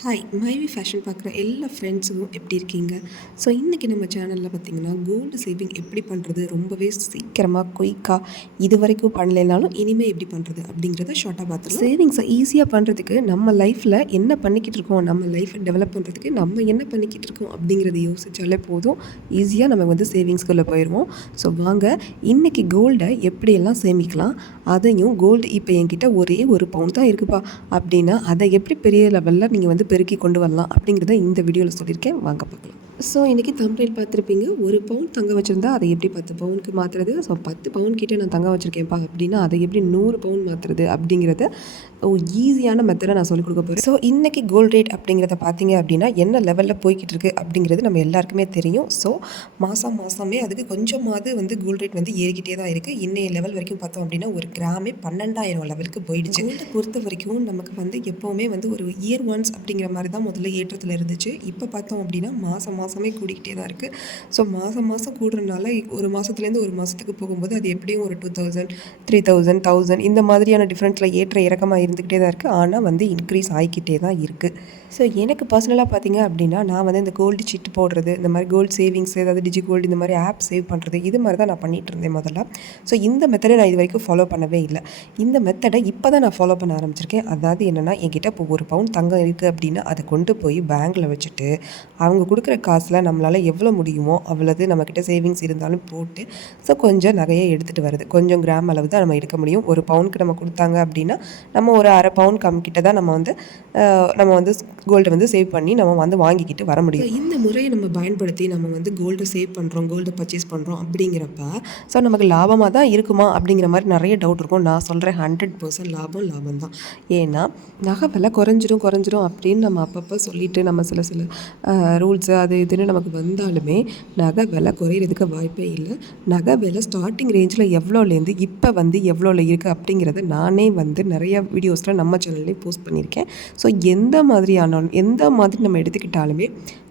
Hi மைவி fashion பார்க்குற எல்லா ஃப்ரெண்ட்ஸுக்கும் எப்படி இருக்கீங்க? ஸோ இன்றைக்கி நம்ம சேனலில் பார்த்திங்கன்னா கோல்டு சேவிங் எப்படி பண்ணுறது ரொம்பவே சீக்கிரமாக குயிக்காக இது வரைக்கும் பண்ணலைனாலும் இனிமேல் எப்படி பண்ணுறது அப்படிங்கிறத ஷார்ட்டாக பார்த்துருவோம். சேவிங்ஸை ஈஸியாக பண்ணுறதுக்கு நம்ம லைஃப்பில் என்ன பண்ணிக்கிட்டு இருக்கோம், நம்ம லைஃப்பை டெவலப் பண்ணுறதுக்கு நம்ம என்ன பண்ணிக்கிட்டு இருக்கோம் அப்படிங்கிறத யோசித்தாலே போதும், ஈஸியாக நம்ம வந்து சேவிங்ஸ்குள்ளே போயிடுவோம். ஸோ வாங்க இன்றைக்கி கோல்டை எப்படியெல்லாம் சேமிக்கலாம், அதையும் கோல்டு இப்போ என்கிட்ட ஒரே ஒரு பவுன் தான் இருக்குப்பா அப்படின்னா அதை எப்படி பெரிய லெவலில் நீங்கள் வந்து பெருக்கி கொண்டு வரலாம் அப்படிங்கிறத இந்த வீடியோவில் சொல்லியிருக்கேன். வாங்க பார்க்கலாம். ஸோ இன்றைக்கி தம்ப்நெயில் பார்த்துருப்பீங்க, ஒரு பவுன் தங்க வச்சுருந்தா அதை எப்படி 10 பவுனுக்கு மாற்றுறது, ஸோ 10 பவுன் கிட்டே நான் தங்க வச்சுருக்கேன்ப்பா அப்படின்னா அதை எப்படி 100 பவுன் மாற்றுறது அப்படிங்கிறத ஈஸியான மெத்தடை நான் சொல்லிக் கொடுக்க போகிறேன். ஸோ இன்றைக்கி கோல்டு ரேட் அப்படிங்கிறத பார்த்தீங்க அப்படின்னா என்ன லெவலில் போய்கிட்டு இருக்குது அப்படிங்கிறது நம்ம எல்லாருக்குமே தெரியும். ஸோ மாதமே அதுக்கு கொஞ்சமாவது வந்து கோல்டு ரேட் வந்து ஏறிக்கிட்டே தான் இருக்குது. இன்னைய லெவல் வரைக்கும் பார்த்தோம் அப்படின்னா ஒரு கிராமே 12,000 லெவலுக்கு போயிடுச்சு. கோல்டை பொறுத்த வரைக்கும் நமக்கு வந்து எப்போவுமே வந்து ஒரு இயர் ஒன்ஸ் அப்படிங்கிற மாதிரி தான் முதல்ல ஏற்றத்தில் இருந்துச்சு. இப்போ பார்த்தோம் அப்படின்னா மாதமே கூடிக்கிட்டே தான் இருக்குது. ஸோ மாதம் கூடுறதுனால ஒரு மாதத்துலேருந்து ஒரு மாதத்துக்கு போகும்போது அது எப்படியும் ஒரு 2000, 3000, 1000 இந்த மாதிரியான டிஃப்ரென்ஸில் ஏற்ற இறக்கமாக இருந்துக்கிட்டே தான் இருக்குது. ஆனால் வந்து இன்க்ரீஸ் ஆகிக்கிட்டே தான் இருக்குது. ஸோ எனக்கு பர்சனலாக பார்த்தீங்க அப்படின்னா நான் வந்து இந்த கோல்டு சீட்டு போடுறது, இந்த மாதிரி கோல்டு சேவிங்ஸ், ஏதாவது டிஜி கோல்டு இந்த மாதிரி ஆப் சேவ் பண்ணுறது, இது மாதிரி தான் நான் பண்ணிகிட்டு இருந்தேன் முதல்ல. ஸோ இந்த மெத்தடை நான் இது வரைக்கும் ஃபாலோ பண்ணவே இல்லை. இந்த மெத்தடை இப்போ தான் நான் ஃபாலோ பண்ண ஆரம்பிச்சிருக்கேன். அதாவது என்னென்னா, என்கிட்ட இப்போ ஒரு பவுன் தங்கம் இருக்குது அப்படின்னா அதை கொண்டு போய் பேங்க்கில் வச்சுட்டு அவங்க கொடுக்குற காசில் நம்மளால் எவ்வளோ முடியுமோ அவ்வளவு நம்மக்கிட்ட சேவிங்ஸ் இருந்தாலும் போட்டு ஸோ கொஞ்சம் நகையை எடுத்துகிட்டு வருது. கொஞ்சம் கிராம் அளவு தான் நம்ம எடுக்க முடியும். ஒரு பவுனுக்கு நம்ம கொடுத்தாங்க அப்படின்னா நம்ம ஒரு அரை பவுன் கிட்ட தான் நம்ம வந்து கோல்டை வந்து சேவ் பண்ணி நம்ம வந்து வாங்கிக்கிட்டு வர முடியும். இந்த முறையை நம்ம பயன்படுத்தி நம்ம வந்து கோல்டை சேவ் பண்ணுறோம், கோல்டை பர்ச்சேஸ் பண்ணுறோம் அப்படிங்கிறப்ப ஸோ நமக்கு லாபமாக தான் இருக்குமா அப்படிங்கிற மாதிரி நிறைய டவுட் இருக்கும். நான் சொல்கிறேன் 100% லாபம் தான். ஏன்னா நகை விலை குறைஞ்சிரும் அப்படின்னு நம்ம அப்பப்போ சொல்லிவிட்டு நம்ம சில ரூல்ஸு அது இதுன்னு நமக்கு வந்தாலுமே நகை விலை குறையிறதுக்கு வாய்ப்பே இல்லை. நகை விலை ஸ்டார்டிங் ரேஞ்சில் எவ்வளோலேருந்து இப்போ வந்து எவ்வளோவில் இருக்குது அப்படிங்கிறத நானே வந்து நிறைய வீடியோஸில் நம்ம சேனல்லேயே போஸ்ட் பண்ணியிருக்கேன். ஸோ எந்த மாதிரி நம்ம எடுத்துக்கிட்டாலுமே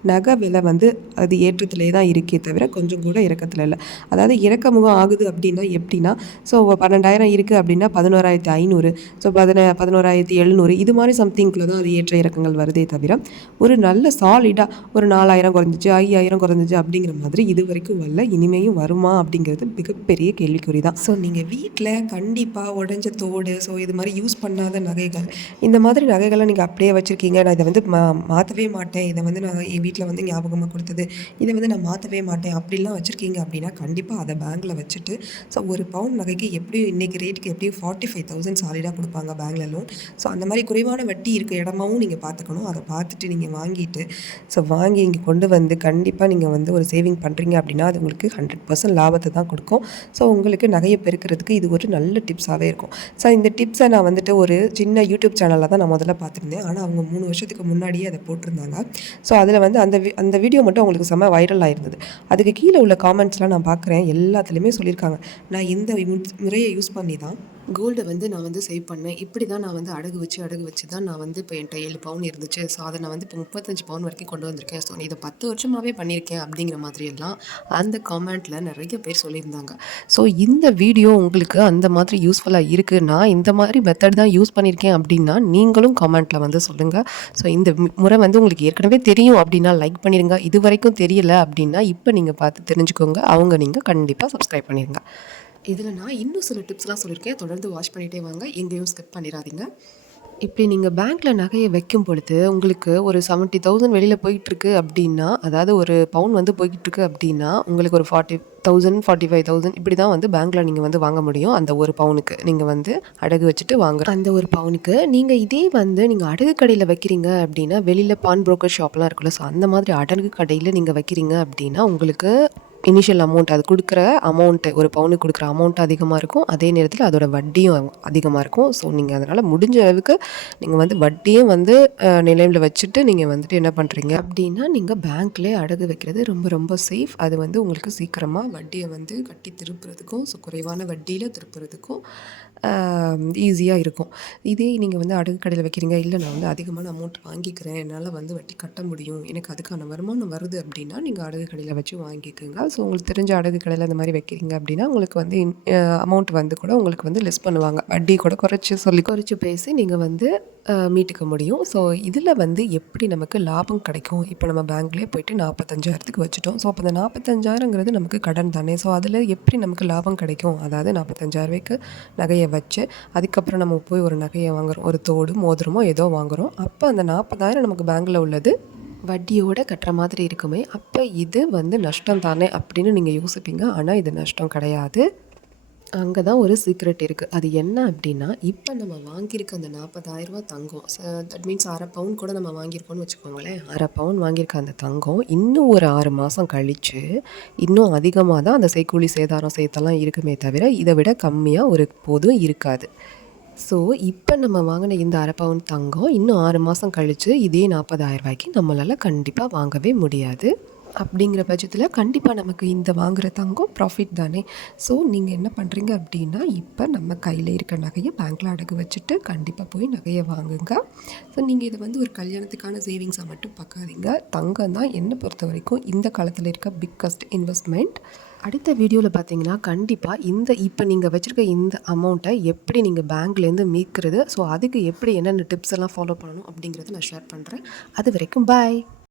நகை விலை வந்து அது ஏற்றத்திலே தான் இருக்கே தவிர கொஞ்சம் கூட இறக்கத்தில் இல்லை. அதாவது இறக்கமுகம் ஆகுது அப்படின்னா எப்படின்னா, ஸோ 12,000 இருக்குது அப்படின்னா 11,500, ஸோ 11,700 இது மாதிரி சம்திங்கில் தான் அது ஏற்ற இறக்கங்கள் வருதே தவிர ஒரு நல்ல சாலிடாக ஒரு 4,000 குறைஞ்சிச்சு 5,000 குறைஞ்சிச்சு அப்படிங்கிற மாதிரி இது வரைக்கும் வரல. இனிமேயும் வருமா அப்படிங்கிறது மிகப்பெரிய கேள்விக்குறி தான். ஸோ நீங்கள் வீட்டில் கண்டிப்பாக உடஞ்ச தோடு, ஸோ இது மாதிரி யூஸ் பண்ணாத நகைகள், இந்த மாதிரி நகைகளை நீங்கள் அப்படியே வச்சுருக்கீங்க, நான் இதை வந்து மாற்றவே மாட்டேன், இதை வந்து நான் என் வீட்டில் வந்து ஞாபகமாக கொடுத்தது, இதை வந்து நான் மாற்றவே மாட்டேன் அப்படிலாம் வச்சுருக்கீங்க அப்படின்னா கண்டிப்பாக அதை பேங்க்கில் வச்சுட்டு ஸோ ஒரு பவுன் நகைக்கு எப்படியும் இன்றைக்கி ரேட்டுக்கு எப்படியும் 45,000 சாலிடாக கொடுப்பாங்க பேங்க்கில் லோன். ஸோ அந்த மாதிரி குறைவான வட்டி இருக்க இடமாவும் நீங்கள் பார்த்துக்கணும். அதை பார்த்துட்டு நீங்கள் வாங்கிட்டு வாங்கி இங்கே கொண்டு வந்து கண்டிப்பாக நீங்கள் வந்து ஒரு சேவிங் பண்ணுறீங்க அப்படின்னா அது உங்களுக்கு 100% லாபத்தை தான் கொடுக்கும். ஸோ உங்களுக்கு நகையை பெருக்கிறதுக்கு இது ஒரு நல்ல டிப்ஸாகவே இருக்கும். ஸோ இந்த டிப்ஸை நான் வந்துட்டு ஒரு சின்ன யூடியூப் சேனலில் தான் நான் முதல்ல பார்த்துருந்தேன். ஆனால் அவங்க 3 வருஷத்துக்கு முன்னாடியே அதை போட்டிருந்தாங்க. ஸோ அதில் வந்து அந்த வீடியோ மட்டும் உங்களுக்கு செம்ம வைரல் ஆயிருந்தது. அதுக்கு கீழே உள்ள காமெண்ட்ஸ்லாம் நான் பார்க்குறேன், எல்லாத்துலேயுமே சொல்லியிருக்காங்க, நான் இந்த முறையை யூஸ் பண்ணி தான் கோல்டை வந்து நான் வந்து சேவ் பண்ணேன், இப்படி தான் நான் வந்து அடகு வச்சு தான் நான் வந்து இப்போ என்கிட்ட 7 பவுன் இருந்துச்சு, ஸோ அதை நான் வந்து இப்போ 35 பவுன் வரைக்கும் கொண்டு வந்திருக்கேன், ஸோ இதை 10 வருஷமாகவே பண்ணியிருக்கேன் அப்படிங்கிற மாதிரியெல்லாம் அந்த காமெண்ட்டில் நிறைய பேர் சொல்லியிருந்தாங்க. ஸோ இந்த வீடியோ உங்களுக்கு அந்த மாதிரி யூஸ்ஃபுல்லாக இருக்குது, நான் இந்த மாதிரி மெத்தட் தான் யூஸ் பண்ணியிருக்கேன் அப்படின்னா நீங்களும் காமெண்ட்டில் வந்து சொல்லுங்கள். ஸோ இந்த முறை வந்து உங்களுக்கு ஏற்கனவே தெரியும் அப்படின்னா லைக் பண்ணிடுங்க, இது வரைக்கும் தெரியல அப்படின்னா இப்போ நீங்கள் பார்த்து தெரிஞ்சுக்கோங்க, நீங்கள் கண்டிப்பாக சப்ஸ்கிரைப் பண்ணிடுங்க. இதில் நான் இன்னும் சில டிப்ஸ்லாம் சொல்லியிருக்கேன், தொடர்ந்து வாட்ச் பண்ணிகிட்டே வாங்க, எங்கேயும் ஸ்கிப் பண்ணிடாதீங்க. இப்படி நீங்கள் பேங்க்கில் நகையை வைக்கும் பொழுது உங்களுக்கு ஒரு 70,000 வெளியில் போயிட்டுருக்கு அப்படின்னா, அதாவது ஒரு பவுன் வந்து போய்கிட்டுருக்கு அப்படின்னா உங்களுக்கு ஒரு 40,000 45,000 இப்படி தான் வந்து பேங்க்கில் நீங்கள் வந்து வாங்க முடியும். அந்த ஒரு பவுனுக்கு நீங்கள் வந்து அடகு வச்சுட்டு வாங்குற அந்த ஒரு பவுனுக்கு நீங்கள் இதே வந்து நீங்கள் அடகு கடையில் வைக்கிறீங்க அப்படின்னா, வெளியில் பான் புரோக்கர் ஷாப்லாம் இருக்குல்ல, ஸோ அந்த மாதிரி அடகு கடையில் நீங்கள் வைக்கிறீங்க அப்படின்னா உங்களுக்கு இனிஷியல் அமௌண்ட், அது கொடுக்குற அமௌண்ட்டு, ஒரு பவுனுக்கு கொடுக்குற அமௌண்ட் அதிகமாக இருக்கும், அதே நேரத்தில் அதோட வட்டியும் அதிகமாக இருக்கும். ஸோ நீங்கள் அதனால் முடிஞ்ச அளவுக்கு நீங்கள் வந்து வட்டியும் வந்து நிலையில் வச்சுட்டு நீங்கள் வந்துட்டு என்ன பண்ணுறீங்க அப்படின்னா, நீங்கள் பேங்க்லேயே அடகு வைக்கிறது ரொம்ப ரொம்ப சேஃப். அது வந்து உங்களுக்கு சீக்கிரமாக வட்டியை வந்து கட்டி திருப்புறதுக்கும், ஸோ குறைவான வட்டியில் திருப்புறதுக்கும் ஈஸியாக இருக்கும். இதே நீங்கள் வந்து அடகு கடையில் வைக்கிறீங்க, இல்லை நான் வந்து அதிகமான அமௌண்ட் வாங்கிக்கிறேன், என்னால் வந்து வட்டி கட்ட முடியும், எனக்கு அதுக்கான வருமானம் வருது அப்படின்னா நீங்கள் அடகு கடையில் வச்சு வாங்கிக்கோங்க. ஸோ உங்களுக்கு தெரிஞ்ச அடகு கடையில் இந்த மாதிரி வைக்கிறீங்க அப்படின்னா உங்களுக்கு வந்து அமௌண்ட் வந்து கூட உங்களுக்கு வந்து லெஸ் பண்ணுவாங்க. வட்டி கூட குறைச்சி பேசி நீங்கள் வந்து மீட்டுக்க முடியும். ஸோ இதில் வந்து எப்படி நமக்கு லாபம் கிடைக்கும்? இப்போ நம்ம பேங்க்லேயே போய்ட்டு 45,000க்கு வச்சுட்டோம். ஸோ அப்போ அந்த 45,000ங்கிறது நமக்கு கடன் தானே. ஸோ அதில் எப்படி நமக்கு லாபம் கிடைக்கும்? அதாவது 45,000க்கு நகையை வச்சு அதுக்கப்புறம் நம்ம போய் ஒரு நகையை வாங்குகிறோம், ஒரு தோடு மோதிரமோ ஏதோ வாங்குகிறோம். அப்போ அந்த 40,000 நமக்கு பேங்க்கில் உள்ளது வட்டியோடு கட்டுற மாதிரி இருக்குமே, அப்போ இது வந்து நஷ்டம் தானே அப்படின்னு நீங்கள் யோசிப்பீங்க. ஆனால் இது நஷ்டம் கிடையாது. அங்கே தான் ஒரு சீக்ரெட் இருக்குது. அது என்ன அப்படின்னா, இப்போ நம்ம வாங்கியிருக்க அந்த 40,000 தங்கம், தட் மீன்ஸ் அரை பவுன் கூட நம்ம வாங்கியிருக்கோம்னு வச்சுக்கோங்களேன். அரை பவுன் வாங்கியிருக்க அந்த தங்கம் இன்னும் ஒரு 6 மாதம் கழித்து இன்னும் அதிகமாக தான் அந்த செய்கூலி சேதாரம் சேர்த்தெல்லாம் இருக்குமே தவிர இதை விட கம்மியாக ஒரு போதும் இருக்காது. ஸோ இப்போ நம்ம வாங்கின இந்த அரை பவுன் தங்கம் இன்னும் 6 மாதம் கழித்து இதே 40,000 நம்மளால் கண்டிப்பாக வாங்கவே முடியாது. அப்படிங்கிற பட்சத்தில் கண்டிப்பாக நமக்கு இந்த வாங்குகிற தங்கம் ப்ராஃபிட் தானே. ஸோ நீங்கள் என்ன பண்ணுறீங்க அப்படின்னா, இப்போ நம்ம கையில் இருக்க நகையை பேங்க்கில் அடகு வச்சுட்டு கண்டிப்பாக போய் நகையை வாங்குங்க. ஸோ நீங்கள் இதை வந்து ஒரு கல்யாணத்துக்கான சேவிங்ஸாக மட்டும் பார்க்காதீங்க. தங்கம் தான் என்னை பொறுத்த வரைக்கும் இந்த காலத்தில் இருக்க பிக்கஸ்ட் இன்வெஸ்ட்மெண்ட். அடுத்த வீடியோவில் பார்த்தீங்கன்னா கண்டிப்பாக இப்போ நீங்கள் வச்சுருக்க இந்த அமௌண்ட்டை எப்படி நீங்கள் பேங்க்லேருந்து மீட்கிறது, ஸோ அதுக்கு எப்படி என்னென்ன டிப்ஸ் எல்லாம் ஃபாலோ பண்ணணும் அப்படிங்கிறத நான் ஷேர் பண்ணுறேன். அது வரைக்கும் பாய்.